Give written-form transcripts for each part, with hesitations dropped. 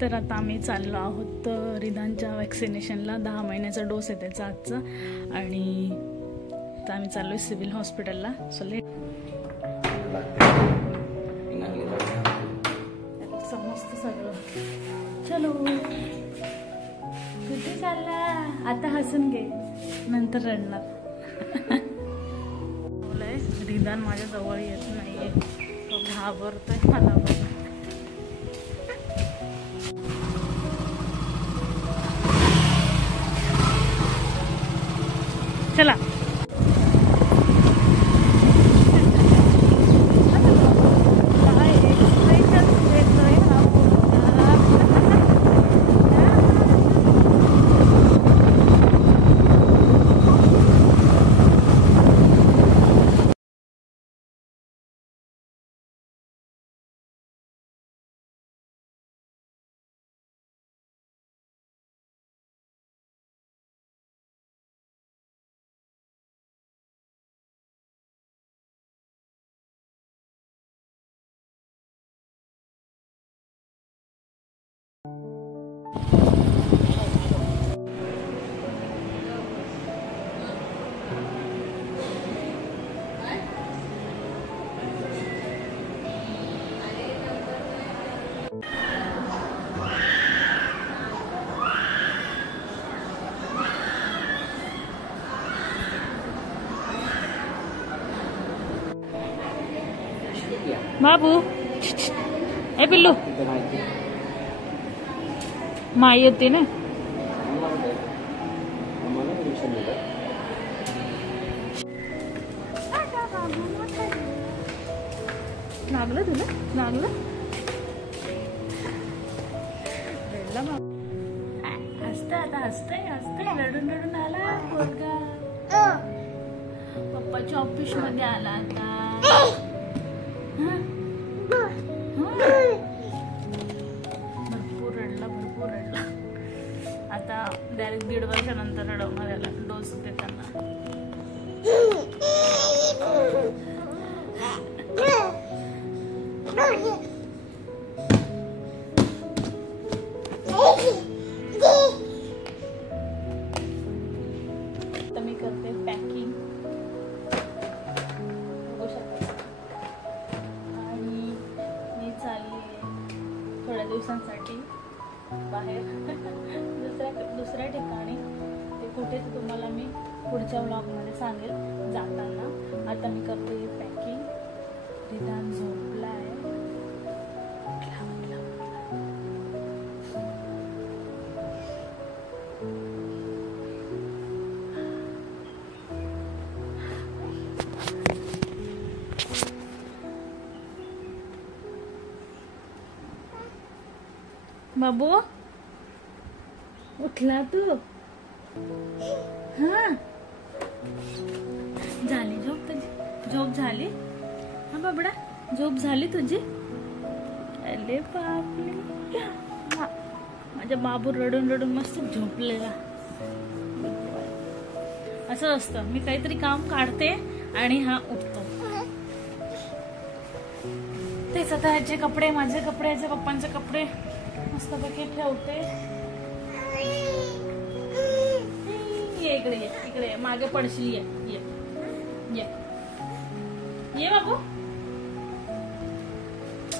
तर आता आम्ही चाललो आहोत रिदानच्या वॅक्सिनेशनला. 10 महिन्याचा डोस आहे त्याचा आजचा. आणि आता आम्ही चाललोय सिव्हिल हॉस्पिटलला. सो लेट समजतं सगळं. चलो कुठे चालला आता? हसून घे, नंतर रडणार. रिदान माझ्या जवळ येत नाहीये, तो घाबरतोय मला बघून. चला बाबू. ए पिल्लू, माई येते ना. लागलं तुला? लागलं? हसतंय आता, हसतंय रडून रडून आला पोरगा. पप्पाच्या ऑफिस मध्ये आला आता. भरपूर रडला. आता डायरेक्ट 1.5 वर्षानंतर रडवणार याला डोस देताना. आता मी करते पॅकिंग आणि मी चालली थोड्या दिवसांसाठी बाहेर दुसऱ्या ठिकाणी. ते कुठे ते तुम्हाला मी पुढच्या व्लॉगमध्ये सांगेल जाताना. आता मी करते पॅकिंग. रिदान झोपला आहे. बाबू उठला तू? हा झाली झोप तुझी? झोप झाली? हा बाबडा, झोप झाली तुझी? अरे बापरे, माझ्या बाबू रडून रडून मस्त झोपलेला. असं असतं, मी काहीतरी काम काढते आणि हा उठतो. तेच आता ह्याचे कपडे, माझे कपडे, ह्याच्या पप्पांचे कपडे मस्तपैकी ठेवते. इकडे मागे पडशील. ये बाबू.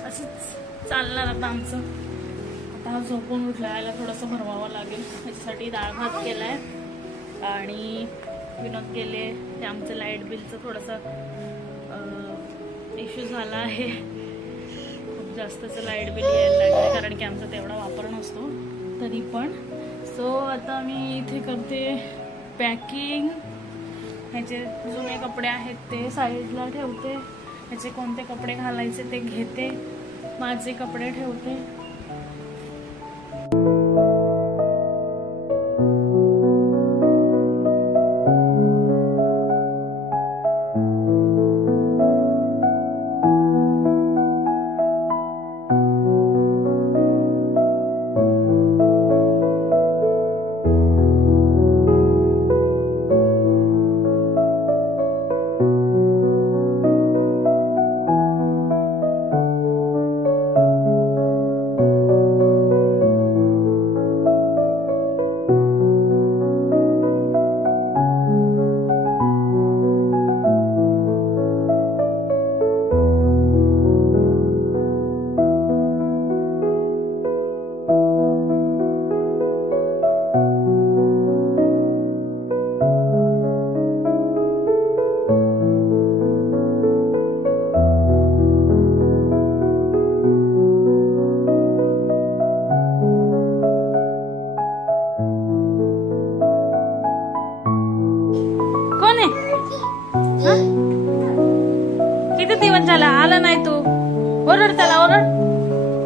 असंच चालणार आता आमचं. आता हा झोपून उठला, याला थोडंसं भरवावं लागेल. त्याच्यासाठी डाळ भात केलाय. आणि विनोद गेले. ते आमचं लाईट बिलचं थोडंसं इश्यू झाला आहे. खूप जास्तच लाईट बिल यायला लागलं, कारण की आमचा तेवढा वापर नसतो तरी पण. सो आता मी इथे करते पॅकिंग. ह्याचे जुने कपडे आहेत ते साईडला ठेवते. ह्याचे कोणते कपडे घालायचे ते घेते. माझे कपडे ठेवते.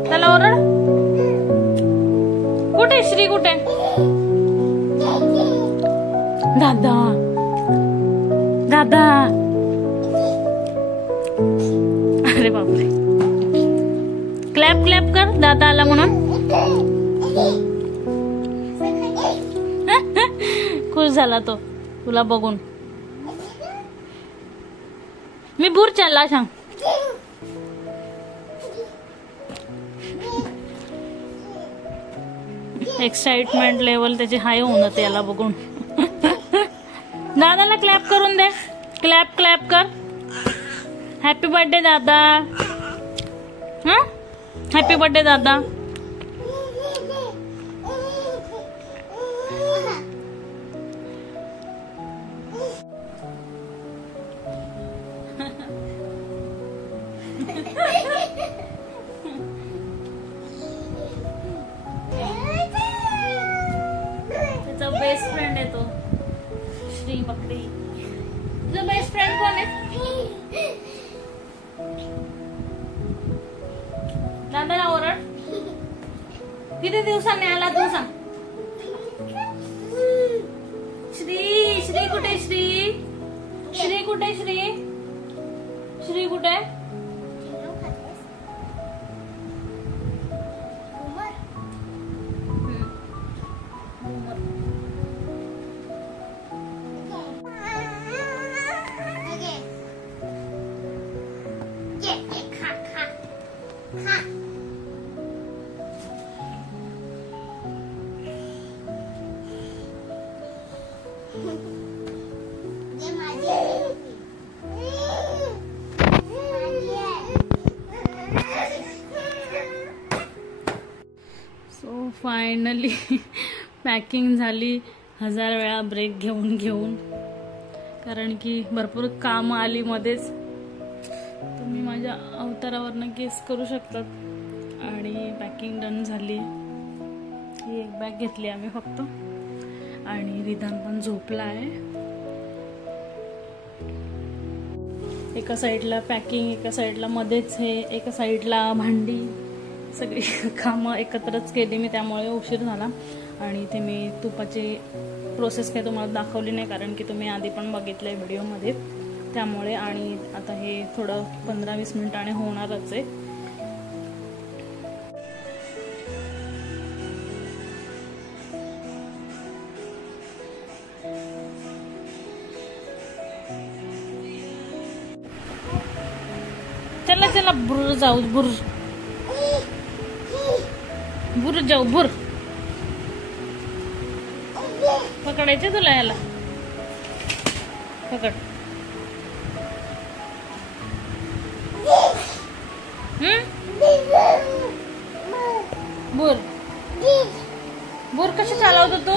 त्याला ओरड. कुठे श्री कुठे? दादा दादा. अरे बापरे. क्लॅप क्लॅप कर दादा आला म्हणून. खुश झाला तो तुला बघून. मी भूर चालला सांग. एक्साइटमेंट लेवल त्याची हाय होऊन त्याला बघून. दादाला क्लॅप करून दे. क्लॅप क्लॅप कर. हॅपी बर्थडे दादा. हा हॅपी बर्थडे दादा. त्याचा बेस्ट फ्रेंड आहे तो श्री बकरी. तुझा बेस्ट फ्रेंड कोण आहे? दादाला ओरड. किती दिवसांनी आला तू सांग. श्री श्री कुठे? श्री श्री कुठे? श्री श्री कुठे? सो फायनली पॅकिंग झाली. 1000 वेळा ब्रेक घेऊन घेऊन, कारण की भरपूर काम आली मध्येच. तुम्ही माझ्या अवतारावरनं गेस करू शकतात. आणि पॅकिंग डन झाली. ही एक बॅग घेतली आम्ही फक्त. आणि रिधान पण झोपला आहे. एका साईडला पॅकिंग, एका साईडला मध्येच हे, एका साईडला भांडी, सगळी कामं एकत्रच केली मी, त्यामुळे उशीर झाला. आणि इथे मी तुपाची प्रोसेस काही तुम्हाला दाखवली नाही, कारण की तुम्ही आधी पण बघितलंय व्हिडिओमध्ये, त्यामुळे. आणि आता हे थोडं 15-20 मिनिटाने होणारच आहे. चला चला बुर जाऊ. बुर बुर जाऊ. बुर पकडायचे तुला. याला पकड. बुर बुर कशी चालवतो तू?